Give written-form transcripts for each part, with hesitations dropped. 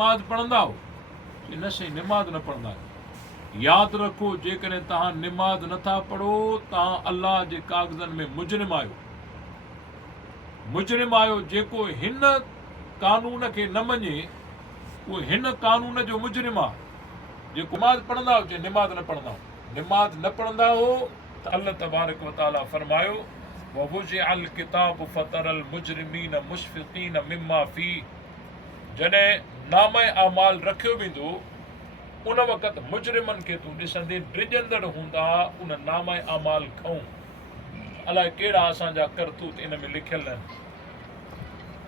नमाज़ पढ़ंदा हो? न साईं, नमाज़ न पढ़ंदा। यादि रखो, जेकॾहिं तव्हां नमाज़ नथा पढ़ो, तव्हां अल्लाह जे कागज़नि में मुजरिम आहियो। मुजरिम आहियो। जेको हिन कानून खे न मञे, उहो हिन कानून जो मुजरिम आहे। जेको नमाज़ पढ़ंदा हो, चए नमाज़ न पढ़ंदा हो। नमाज़ न पढ़ंदा हो त अल्लाह तबारक व तआला फरमायो, ववुज़िअल किताबु फ़तरल मुजरिमीन मुशफ़िक़ीन मिम्मा फ़ीह। जॾहिं नामे अमाल रखियो वेंदो, उन वक़्तु मुजरिमनि खे तूं ॾिसंदे ड्रिजंदड़ हूंदा उन नामे अमाल खां। अलाए कहिड़ा असांजा करतूत इन में लिखियल आहिनि।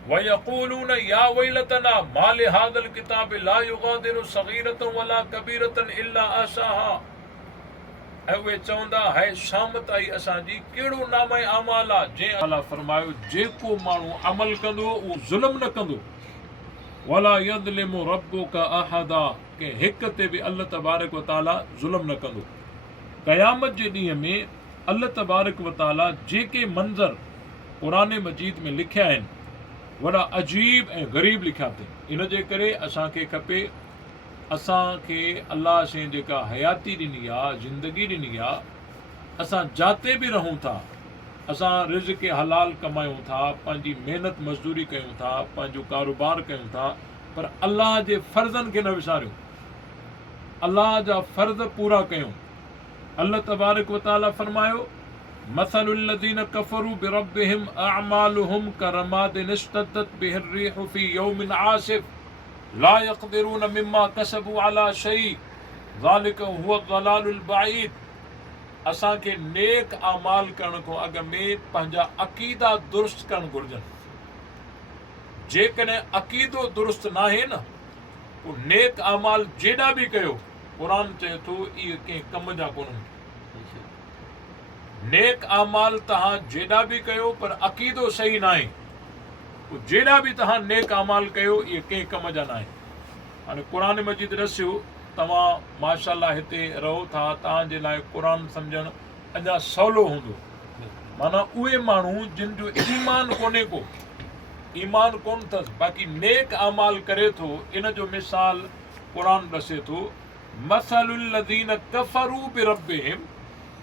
वयक़ूलून या वैलतना मा लिहाज़ल किताब ला युग़ादिरु सग़ीरतन वला कबीरतन इल्ला अहसाहा। ऐं उहे चवंदा, है शामत आई असांजी, कहिड़ो नामे अमाल आहे। जंहिं अल्लाह फरमायो, जेको माण्हू अमल कंदो उहो ज़ुल्म न कंदो। वला यज़लिमु रब्बुका अहदा, के हिक ते बि अल्लाह तबारक व तआला ज़ुल्म न कंदो। क़यामत जे ॾींहं में अल्लाह तबारक व तआला जेके मंज़र क़ुरान मजीद में लिखिया आहिनि, वॾा अजीब ऐं ग़रीब लिखिया अथई। इन जे करे असांखे खपे, असांखे अल्लाह सां जेका हयाती ॾिनी आहे, ज़िंदगी ॾिनी आहे, असां जाते बि रहूं था, असां रिज़्क़ हलाल कमायूं था, पंहिंजी महिनत मज़दूरी कयूं था, पंहिंजो कारोबार कयूं था, पर अल्लाह जे फ़र्ज़नि खे न विसारियूं, अल्लाह जा फ़र्ज़ पूरा कयूं। अल्लाह तबारक व तआला फरमायो, मसलुल लज़ीन कफ़रू बिरब्बिहिम अअमालुहुम करमादिन इश्तद्दत बिहिर रीहु फ़ी यौमिन आसिफ ला यक़दिरून मिम्मा कसबू अला शै ज़ालिक हुव ज़लालुल बईद। असांखे नेक अमाल करण खां अॻु में पंहिंजा अक़ीदा दुरुस्त करणु घुरिजनि। जेकॾहिं अक़ीदो दुरुस्त न आहे न, पोइ नेक अमाल जेॾा बि कयो, क़ुरान चए थो इहे कंहिं कम जा कोन्हनि। नेक अमाल तव्हां जेॾा बि कयो, पर अक़ीदो सही न आहे, पोइ जेॾा बि तव्हां नेक अमाल कयो, इहे कंहिं कम जा न आहिनि। हाणे क़ुरान मजीद ॾसियो, तव्हां माशाअल्लाह हिते रहो था, तव्हांजे लाइ क़ुरान सम्झणु अञा सवलो हूंदो। माना उहे माण्हू जिन जो ईमान कोन्हे को, ईमान कोन अथसि, बाक़ी नेक अमाल करे थो, इन जो मिसाल क़ुरान ॾसे थो, मसलुल लज़ीन कफ़रू बिरब्बिहिम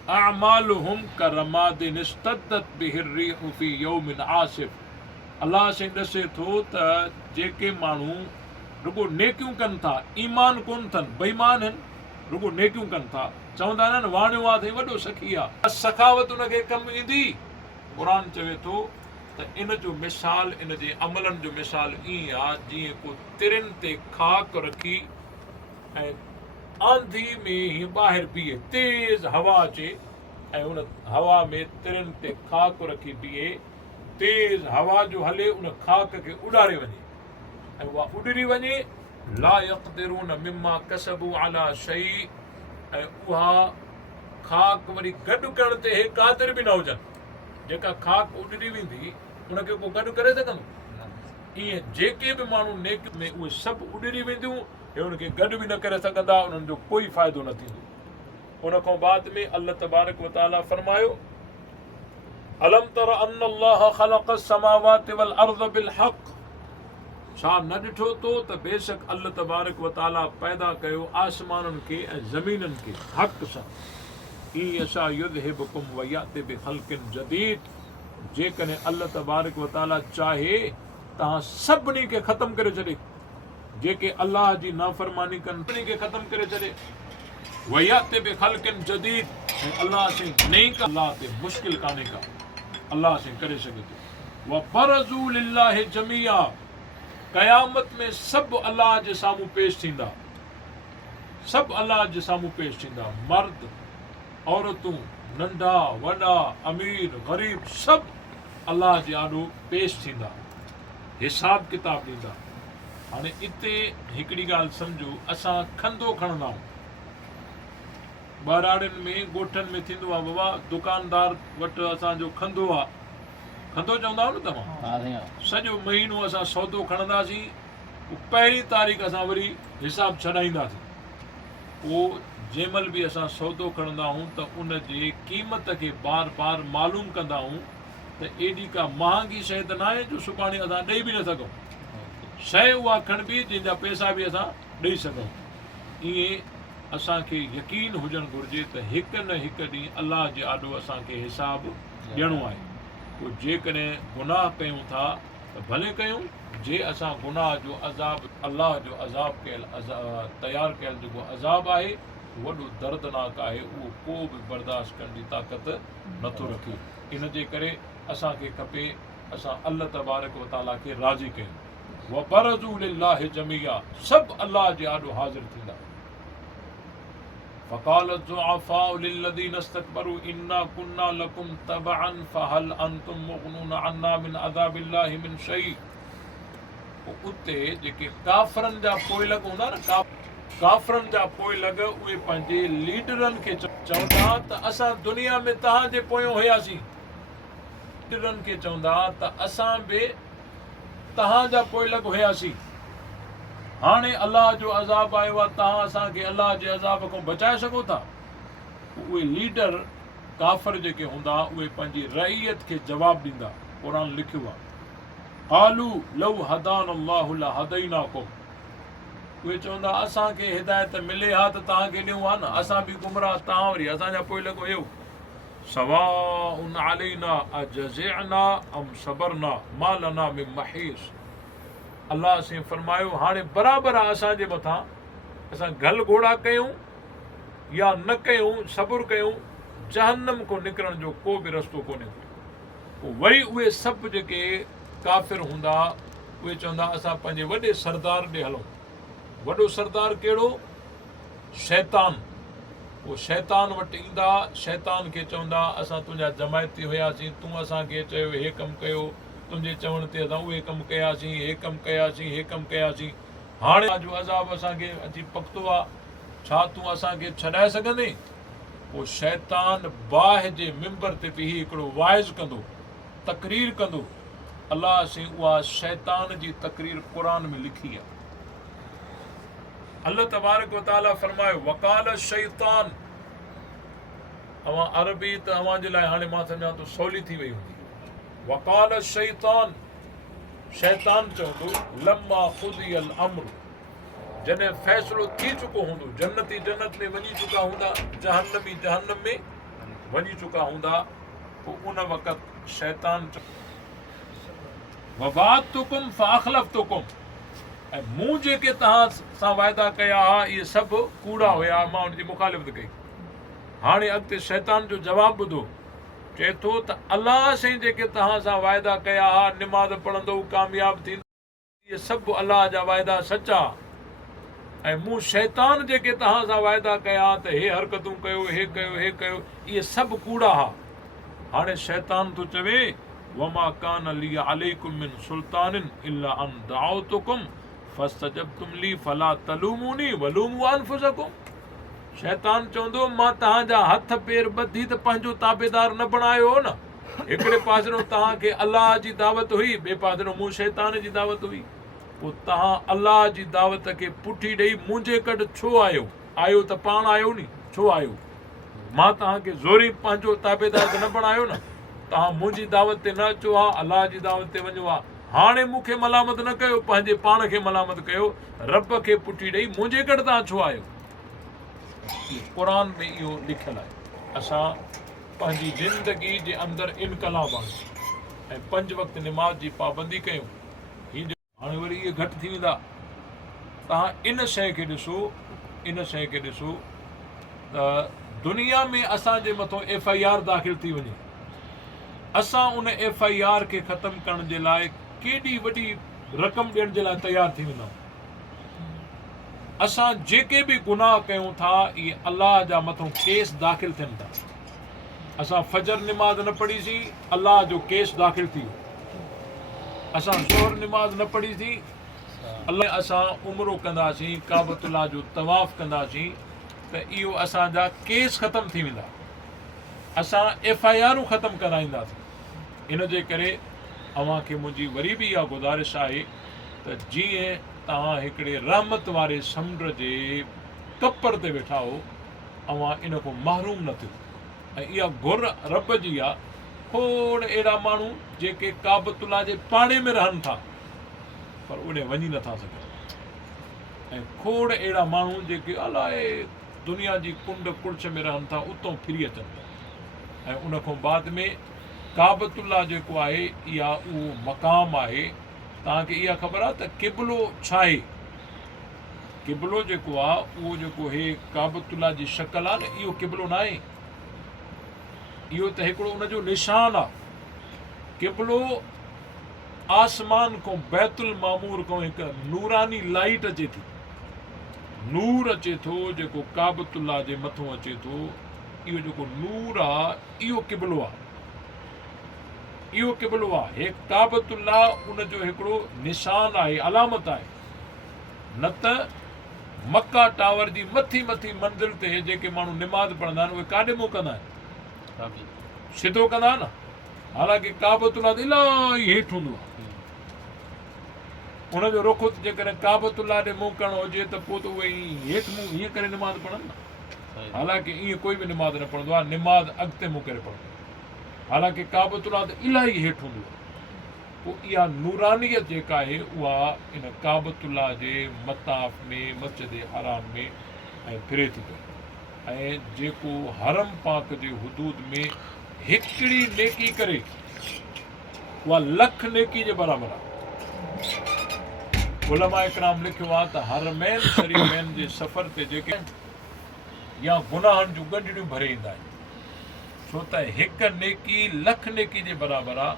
अअमालुहुम करमादिन इश्तद्दत बिहिर रीहु फ़ी यौमिन आसिफ। अल्लाह से ॾसे थो त जेके माण्हू रुगो नेकियूं कनि था, ईमान कोन अथनि, बेईमान आहिनि, रुगो नेकियूं कनि था, चवंदा आहिनि वाणियो आहे अथई वॾो सखी आहे, सखावत उनखे कमु ईंदी। क़ुरान चवे थो त इन जो मिसाल, इन जे अमलनि जो मिसाल ईअं आहे जीअं को तिरनि ते खाक रखी ऐं आंधी में हीअं ॿाहिरि बीहे, तेज़ हवा अचे ऐं उन हवा में तिरनि ते खाक रखी बीहे, तेज़ हवा जो हले, उन खाक खे उॾारे वञे ऐं उहा उॾरी वञे। ला यक़दिरून मिम्मा कसबू अला शै, ऐं उहा खाक वरी गॾु करण ते हे क़ादिर बि न हुजनि। जेका खाक उॾरी वेंदी, उनखे को गॾु करे सघंदो? ईअं जेके बि माण्हू नेक में, उहे सभु उॾरी वेंदियूं, हे उनखे गॾु बि न करे सघंदा, उन्हनि जो कोई फ़ाइदो न थींदो। उन खां बाद में अल्लाह तबारक व तआला फरमायो, अलम तर अन्न अल्लाह ख़लक़ अस्समावाति वल अर्ज़ बिल हक़। छा न ॾिठो तो त बेशक अल्लाह तबारक व तआला पैदा कयो आसमाननि खे ऐं ज़मीननि खे हक़ सां। ई यशा युज़हिबकुम व याति बिख़ल्क़िन जदीद। जेकॾहिं अल्लाह तबारक व तआला चाहे, तव्हां सभिनी खे ख़तमु करे छॾे, जेके अल्लाह जी नाफ़रमानी कनि, सभिनी खे ख़तमु करे छॾे। व याति बिख़ल्क़िन जदीद, ऐं अल्लाह से नई का, अल्लाह ते मुश्किल कान्हे का, अल्लाह से करे सघे थो। व बरज़ू लिल्लाहि जमीआ, क़यामत में सभु अल्लाह जे साम्हूं पेश थींदा, सभु अल्लाह जे साम्हूं पेश थींदा, मर्द औरतूं, नंढा वॾा, अमीर ग़रीब, सभु अल्लाह जे आॾो पेश थींदा, हिसाब किताब ॾींदा। हाणे हिते हिकिड़ी ॻाल्हि सम्झो, असां खंधो खणंदा आहियूं, ॿाराड़ियुनि में ॻोठनि में थींदो आहे, बाबा दुकानदार वटि असांजो खंधो आहे, खंधो चवंदा आहियो न तव्हां, सॼो महीनो असां सौदो खणंदासीं, पहिरीं तारीख़ असां वरी हिसाब छॾाईंदासीं। पोइ जंहिं महिल बि असां सौदो खणंदा आहियूं त उन जे क़ीमत खे बार बार मालूम कंदा आहियूं त एॾी का महांगी शइ त न आहे जो सुभाणे असां ॾेई बि न सघूं। शइ उहा खणबी जंहिंजा पैसा बि असां ॾेई सघूं। ईअं असांखे यकीन हुजणु घुरिजे त हिकु न हिकु ॾींहुं अलाह जे आॾो असांखे हिसाबु ॾियणो आहे। पोइ जेकॾहिं गुनाह कयूं था त भले कयूं, जे असां गुनाह जो अज़ाब, अलाह जो अज़ाब कयल तयारु कयल जेको अज़ाब आहे वॾो दर्दनाक आहे, उहो को बि बर्दाश्त करण जी ताक़त नथो रखे। इन जे करे असांखे खपे असां अल्लाह तबारक व ताला खे राज़ी कयूं। वबरज़ू लिल्लाहि जमीआ, सभु अलाह जे आॾो हाज़िर थींदा। फ़क़ाल الضُّعَفَاءُ لِلَّذِينَ اسْتَكْبَرُوا إِنَّا كُنَّا لَكُمْ تَبَعًا فَهَلْ أَنْتُمْ مُغْنُونَ عَنَّا مِنْ عَذَابِ اللَّهِ مِنْ شَيْءٍ। उते जेके काफ़रनि जा पोइ लॻ हूंदा न, काफ़रनि जा पोइ लॻ उहे पंहिंजे लीडरनि खे चवंदा त असां दुनिया में तव्हांजे पोयां हुयासीं। लीडरनि खे चवंदा त असां बि तव्हांजा पोइ लॻ हुयासीं, हाणे अलाह जो अज़ाब आयो आहे, तव्हां असांखे अलाह जे अज़ाब खां बचाए सघो था? उहे लीडर काफ़र जेके हूंदा उहे पंहिंजी रईयत खे जवाबु ॾींदा। क़ुर लिखियो आहे, क़ालू लौ हदान अल्लाहु लहदैनाकुम। उहे चवंदा असांखे हिदायत मिले हा त तव्हांखे ॾियूं हा न, असां बि गुमराह, तव्हां वरी असांजा पोइ लॻ हुयो। सवाउन अलैना अजज़अना अम सबरना मा लना मिन महीस। अल्लाह से फरमायो हाणे बराबरि आहे असांजे मथां, असां गल घोड़ा कयूं या न कयूं, सब्र कयूं, जहन्नम को निकिरण जो को बि रस्तो कोन्हे। पोइ वरी उहे सभु जेके काफ़िर हूंदा उहे चवंदा असां पंहिंजे वॾे सरदार ॾे हलूं। वॾो सरदार कहिड़ो? शैतान। पोइ शैतान वटि ईंदा, शैतान खे चवंदा असां तुंहिंजा जमायती हुयासीं, तूं असांखे चयो हे कमु कयो, तुंहिंजे चवण ते असां उहे कमु कयासीं, हे कमु कयासीं, हे कमु कयासीं, हाणे जो अज़ाब असांखे अची पकितो आहे, छा तूं असांखे छॾाए सघंदे? पोइ शैतान बाहि जे मिंबर ते बीही हिकिड़ो वाइज़ कंदो, तकरीर कंदो। अलाह से उहा शैतान जी तकरीर क़ुर में लिखी आहे। अल्लाह तबारक व तआला फरमायो वकाल शैतान। अवां अरबी त अवां जे लाइ हाणे मां सम्झां थो सवली थी वई हूंदी। वकाल शैतान, शैतान चवंदो लम्मा क़ुदियल अम्र, जॾहिं फ़ैसिलो थी चुको हूंदो, जन्नती जन्नत में वञी चुका हूंदा, जहन्नमी जहन्नम में वञी चुका हूंदा, पोइ उन वक़्तु शैतान ववाअतुकुम फ़अख़लफ़्तुकुम, ऐं मूं जेके तव्हां सां वाइदा कया हुआ इहे सभु कूड़ा हुया, मां उनजी मुखालिफ़त कई। हाणे अॻिते शैतान जो जवाबु ॿुधो, चए थो त अलाह साईं जेके तव्हां सां वाइदा कया हुआ, निमाज़ पढ़ंदो कामयाबु थींदो, इहे सभु अलाह जा वाइदा सचा। ऐं मूं शैतान जेके तव्हां सां वाइदा कया त हे हरकतूं कयो, हे कयो, हे कयो, इहे सभु कूड़ा हुआ। हाणे शैतान थो चवे वमा कान ली अलैकुम मिन सुल्तानिन इल्ला अन दअउतुकुम फस्तजबतुम ली फला तलूमुनी वलूमू अनफुसकुम। शैतान चवंदो मां तव्हांजा हथ पेर ॿधी त पंहिंजो ताबेदार न बणायो न। हिकिड़े पासरो तव्हांखे अलाह जी दावत हुई, ॿिए पासरो मूं शैतान जी दावत हुई। पोइ तव्हां अलाह जी दावत खे पुठी ॾेई मुंहिंजे कॾ छो आयो? आयो त पाण आयो नी, छो आयो? मां तव्हांखे ज़ोरी पंहिंजो ताबेदार त न बणायो न। तव्हां मुंहिंजी दावत ते न अचो आहे, अलाह जी दावत ते वञो आहे। हाणे मूंखे मलामत न कयो, पंहिंजे पाण खे मलामत कयो, रब खे पुठी ॾेई मुंहिंजे कॾ तव्हां छो आयो? क़ुर में इहो लिखियलु आहे। असां पंहिंजी ज़िंदगी जे अंदरि इनकलाब आणियूं ऐं 5 वक़्त निमाज़ जी पाबंदी कयूं। हीअ हाणे वरी इहे घटि थी वेंदा। तव्हां इन शइ खे ॾिसो, इन शइ खे ॾिसो त दुनिया में असांजे मथां FIR दाख़िल थी वञे, असां उन FIR खे ख़तमु करण जे लाइ केॾी वॾी रक़म ॾियण जे लाइ तयारु थी वेंदा आहियूं। असां जेके बि गुनाह कयूं था इहे अलाह जा मथां केस दाख़िल थियनि था। असां फजर निमाज़ न पढ़ीसीं, अलाह जो केस दाख़िल थी वियो। असां ज़ोहर निमाज़ न पढ़ीसीं, अलाह असां उमरो कंदासीं, काबतुल्लाह जो तवाफ़ कंदासीं त इहो असांजा केस ख़तमु थी वेंदा, असां FIRूं ख़तमु कराईंदासीं। इन जे करे अव्हांखे मुंहिंजी वरी बि इहा गुज़ारिश आहे त जीअं तव्हां हिकिड़े रहमत वारे समुंड जे कपर ते वेठा हो, अव्हां इन खां महरूम न थियो। ऐं इहा घुर रब जी आहे। खोड़ अहिड़ा माण्हू जेके काबतुल्लाह जे पाड़े में रहनि था, पर उॾे वञी नथा सघनि। ऐं खोड़ अहिड़ा माण्हू जेके अलाए दुनिया जी कुंड कुड़छ में रहनि था, उतां फिरी अचनि था। ऐं उन खां बाद में काबतुल्ला जेको आहे, इहा उहो मक़ाम आहे। तव्हांखे इहा ख़बर आहे त क़िबलो छा आहे? क़िबलो जेको आहे, उहो जेको हे काबतुल्ला जी शक्ल आहे न, इहो क़िबलो न आहे। इहो त हिकिड़ो उनजो निशान आहे। क़िबलो आसमान खां, बैतुल मामूर खां हिकु नूरानी लाइट अचे थी, नूर अचे थो जेको काबतुल्ला जे मथां अचे थो। इहो जेको नूर आहे, इहो क़िबलो आहे। इहो क़िबलो आहे। हे काबतुल्ला उनजो हिकिड़ो निशान आहे, अलामत आहे। न त मक्का टावर जी मथी मथी मंज़िल ते जेके माण्हू निमाज़ पढ़ंदा आहिनि, उहे काॾे मुंहुं कंदा आहिनि? सिधो कंदा न। हालांकि काबतुल्ला त इलाही हेठि हूंदो आहे। उनजो रुख जेकॾहिं काबतुल्ला ॾे मुंहुं करणो हुजे त पोइ त उहे हेठि मुंहुं हीअं करे निमाज़ पढ़नि न। हालांकि ईअं कोई बि निमाज़ न पढ़ंदो आहे, निमाज़ अॻिते मुंहुं करे पढ़ंदो आहे। हालांकि काबतुल्ला त इलाही हेठि हूंदो आहे। पोइ इहा नूरानियत जेका आहे, उहा इन काबतुल्ला जे मताफ़ में, मस्जिद हराम में ऐं फिरे थी पई। ऐं जेको हरम पाक जे हुदूद में हिकिड़ी नेकी करे, उहा लख नेकी जे बराबरि आहे। उलमा इकराम लिखियो आहे त हरमैन शरीफ़ैन जे सफ़र ते जेके या गुनाहनि जूं ॻंढड़ियूं भरे ईंदा आहिनि। छो त हिकु नेकी लख नेकी जे बराबरि आहे,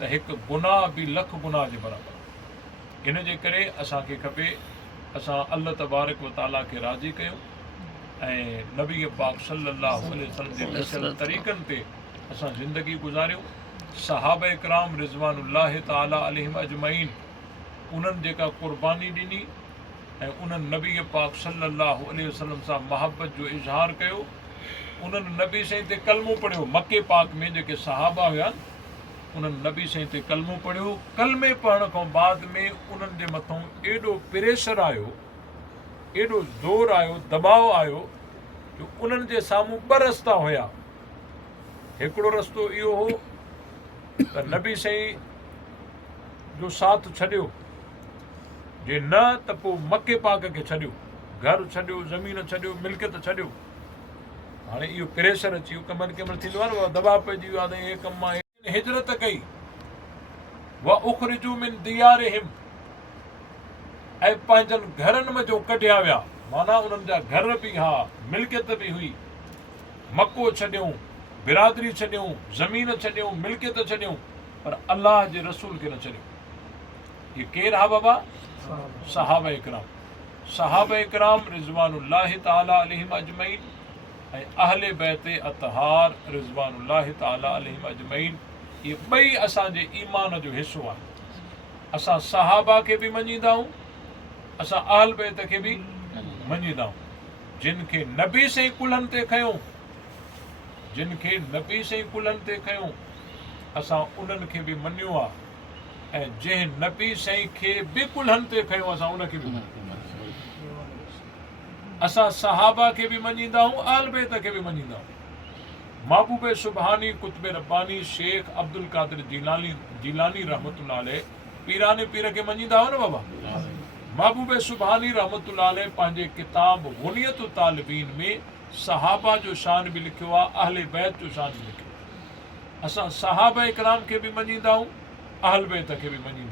त हिकु गुनाह बि लख गुनाह जे बराबरि आहे। इन जे करे असांखे खपे असां अल्लाह तबारक व ताला खे राज़ी कयूं ऐं नबी पाक सल्लल्लाहु अलैहि वसल्लम जे ॾसियल तरीक़नि ते असां ज़िंदगी गुज़ारियूं। सहाबा इकराम रिज़वानुल्लाह ताला अलैहिम अजमईन, उन्हनि जेका क़ुर्बानी ॾिनी ऐं उन्हनि नबी पाक सल्लल्लाहु अलैहि वसल्लम सां मोहब्बत जो इज़हार कयो, उन्हनि नबी साईं ते कलमो पढ़ियो। मके पाक में जेके सहाबा हुया, उन्हनि नबी साईं ते कलमो पढ़ियो। कलमे पढ़ण खां बाद में उन्हनि जे मथां एॾो प्रेशर आयो, एॾो ज़ोर आयो, दबाव आयो, जो उन्हनि जे साम्हूं ॿ रस्ता हुया। हिकिड़ो रस्तो इहो हो त नबी साईं जो साथ छॾियो, जे न त पोइ मके पाक खे छॾियो, घर छॾियो, ज़मीन छॾियो, मिल्कियत छॾियो। हाणे इहो प्रेशर अची वियो, कंहिं महिल थींदो आहे न, दबाव पइजी वियो आहे त हे कमु आहे। हिजरत कई, व उखरिजू मिन दियारिहिम, ऐं पंहिंजनि घरनि में जो कढिया विया, माना उन्हनि जा घर बि हा, मिल्कियत बि हुई। मको छॾियऊं, बिरादरी छॾियऊं, ज़मीन छॾियऊं, मिल्कियत छॾियऊं, पर अल्लाह जे रसूल खे न छॾियो। ये केरु हा बाबा? सहाबा इकराम। सहाबा इकराम रिज़वानुल्लाह ताला अलैहिम अजमईन ऐं अहले बैत अतहार रिज़वानुल्लाह ताला अलैहिम अजमईन, इहे ॿई असांजे ईमान जो हिसो आहे। असां सहाबा खे बि मञींदा आहियूं, असां अहल बैत खे बि मञींदा आहियूं। जिन खे नबी साईं कुल्हनि ते खयूं, जिन खे नबी साईं कुल्हनि ते खयूं, असां उन्हनि खे बि मञियो आहे। ऐं जंहिं नबी साईं खे बि कुल्हनि ते खयूं, असां उनखे बि मञियो। असां सहाबा खे बि मञींदा आहियूं, अहल बैत खे बि मञींदा आहियूं। महबूब सुबहानी, कुतुब रब्बानी, शेख अब्दुल कादिर जीलानी रहमतुल्लाह अलैह, पीराने पीर खे मञींदा आहियो न बाबा। महबूब सुबहानी रहमतुल्लाह अलैह पंहिंजे किताब गुनियत तालिबीन में सहाबा जो शान बि लिखियो आहे, अहले बैत जो शान बि लिखियो आहे। असां सहाबा इकराम खे बि मञींदा आहियूं, अहल बैत खे बि मञींदा आहियूं।